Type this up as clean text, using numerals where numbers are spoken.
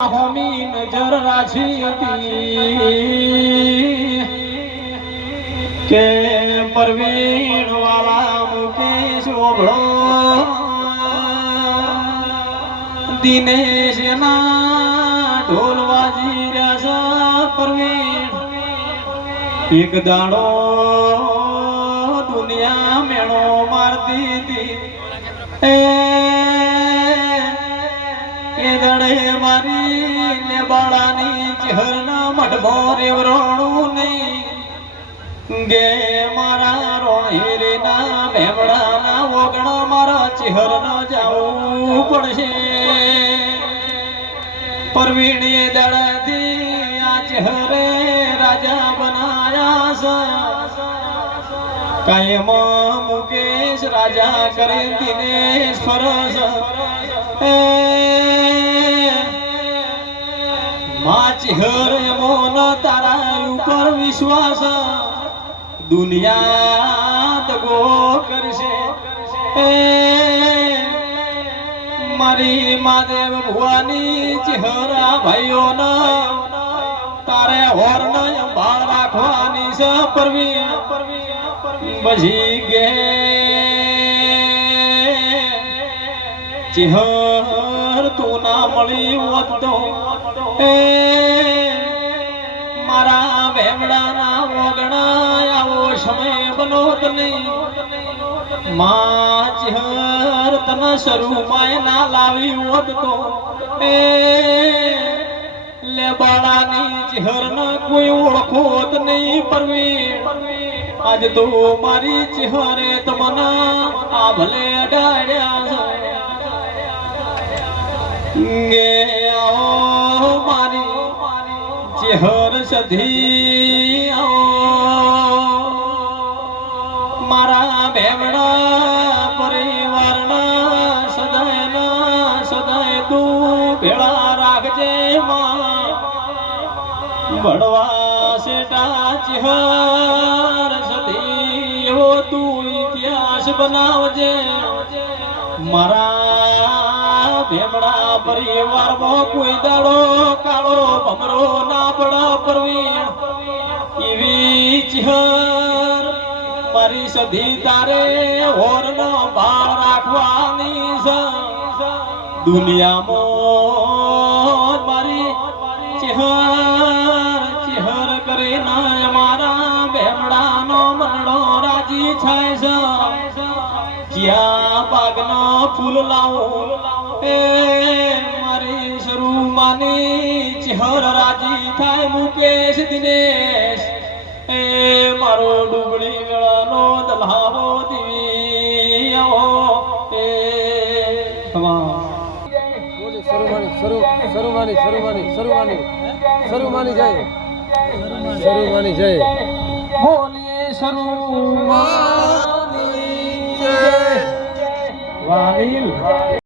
હોમી નજર રાખી હતી કે પરવીણ વાળા મુકેશ ઓભળો દિનેશ ના ઢોલ વાજી રહ્યા છે પરવીણ એક દાડો દુનિયા મેણો મારતી હતી એ દડે મારી ને બાળાની ચહેરના મઢમાં રેવરોણું નહીં ગે મારા રોણેરીના ભેમડાના ઓગણા મારા ચહેરના જાવું પડશે પરવીણીએ દડાથી આ ચહેરે રાજા બનાયા છે કાયમ મુકેશ રાજા કરે દિનેશ ફરસ માચહર મોન તારા ઉપર વિશ્વાસ દુનિયા દગો કરશે મારી માદેવ ભુવાની ચહેરા ભાઈઓને તારે હોર્ન સંભાળ રાખવાની છે પરવીણ પછી ગે ચહેર તું ના મળી હોત તો મારા ભેમડાના ઓગણા આવો સમય બનોત નહીં માં ચહેર તને શરૂમાં ના લાવી હોત તો લે બાળાની ચહેર ના કોઈ ઓળખોત નહીં પરવીણ આજ તો મારી ચહેરે તમને આ ભલે ડાળ્યા ગે આવો મારી ચહેર સધી મારા ભેમડા પરિવારના સદાય તું ભેળા રાખજે માં ભડવા સેટા ચહેર સધી એવો તું ઇતિહાસ બનાવજે મારા ભેમડા પરિવારમાં કોઈ દાડો કાળો ભમરો ના પડ પરવીણ એવી ચહેર મારી સધી તારે હોરનો ભાળ રાખવાની છે દુનિયામાં મારી ચહેર કરે ના મારા ભેમડાનો મનડો રાજી થાય છે જ્યાં બાગનો ફૂલ લાવું મારી શરૂ માની ચહેર રાજી થાય મુકેશ દિનેશ મારો ડુબળી ગળાનો દલહાવો દીવી સરુમાની જય બોલીએ સરુમાની જય વાલીલ